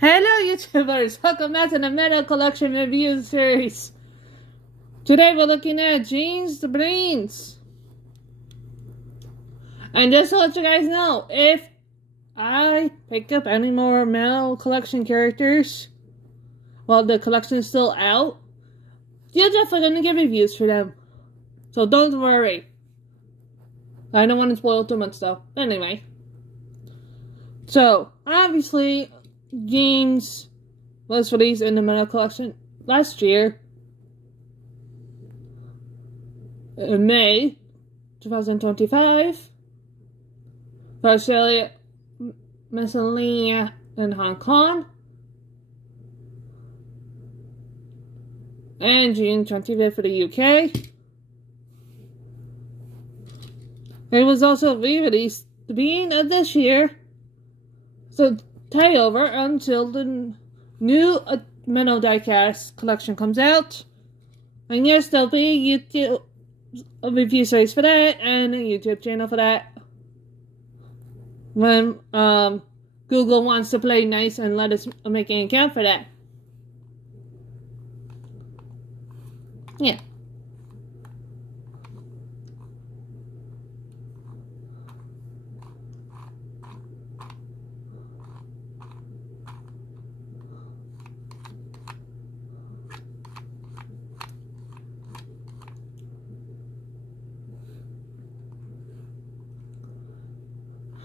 Hello YouTubers, welcome back to the Meta Collection Review Series. Today we're looking at James the Brains. And just to let you guys know, if I pick up any more Meta Collection characters while the collection is still out, you're definitely going to get reviews for them. So don't worry. I don't want to spoil too much though. But anyway. So, obviously, James was released in the Meta Collection last year, in May 2025, for Australia, Oceania, and Hong Kong, and June 25th for the UK. It was also re-released at the beginning of this year, so tie over until the new Meta Diecast collection comes out. And yes, there'll be a review series for that and a YouTube channel for that. When Google wants to play nice and let us make an account for that. Yeah.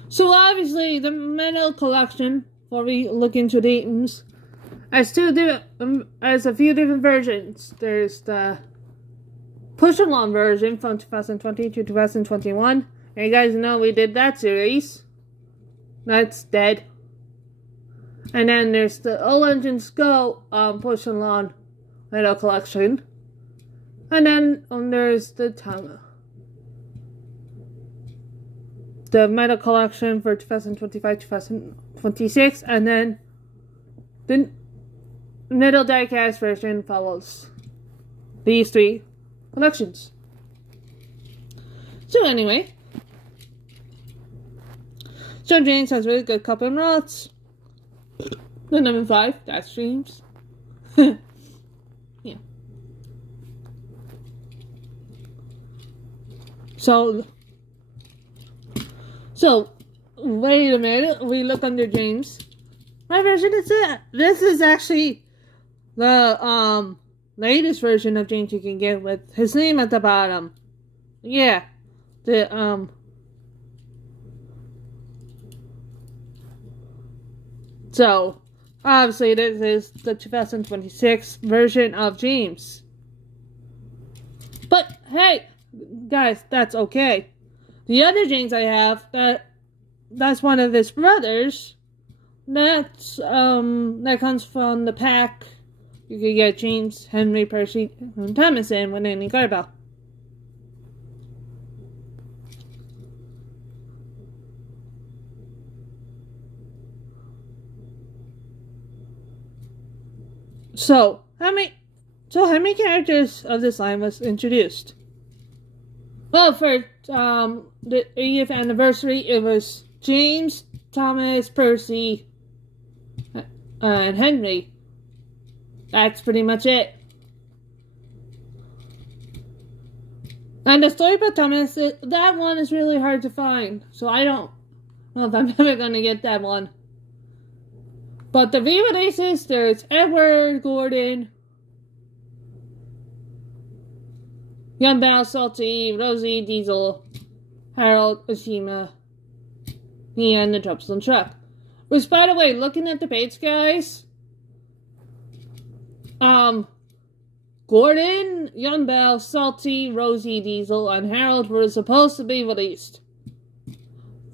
So obviously, the Meta Collection, before we look into the items, has a few different versions. There's the push-along version from 2020 to 2021. And you guys know we did that series. That's dead. And then there's the All Engines Go push-along Meta Collection. And then there's the Meta Collection for 2025-2026, and then the Meta Diecast version follows these three collections. So anyway, so James has really good cup and rods. The number 5, that's James. Yeah. So, wait a minute, we look under James. My version is it. This is actually the, latest version of James you can get with his name at the bottom. Yeah. So, obviously this is the 2026 version of James. But, hey, guys, that's okay. The other James I have, that's one of his brothers. That comes from the pack. You can get James, Henry, Percy, and Thomason with any card bell. So how many characters of this line was introduced? Well, for the 80th anniversary, it was James, Thomas, Percy, and Henry. That's pretty much it. And the story about Thomas, that one is really hard to find, so I don't know if I'm ever going to get that one. But the re-releases, there's Edward, Gordon, Young Bell, Salty, Rosie, Diesel, Harold, Oshima, me, and the Troublesome Truck. Which, by the way, looking at the page, guys, Gordon, Young Bell, Salty, Rosie, Diesel, and Harold were supposed to be released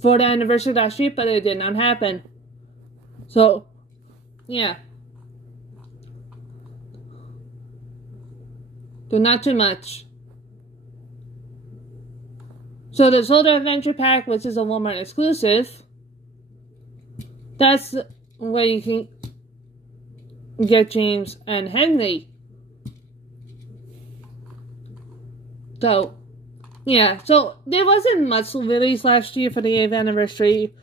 for the anniversary last year, but it did not happen. So, yeah. So not too much. So the Soda Adventure Pack, which is a Walmart exclusive, that's where you can get James and Henry. So, yeah. So there wasn't much released last year for the 8th anniversary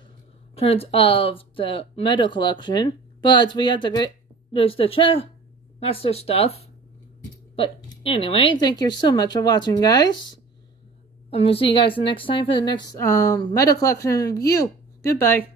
in terms of the Meta Collection. But we have to get, there's the Master stuff. But anyway, thank you so much for watching, guys. I'm going to see you guys next time for the next Metal Collection review. Goodbye.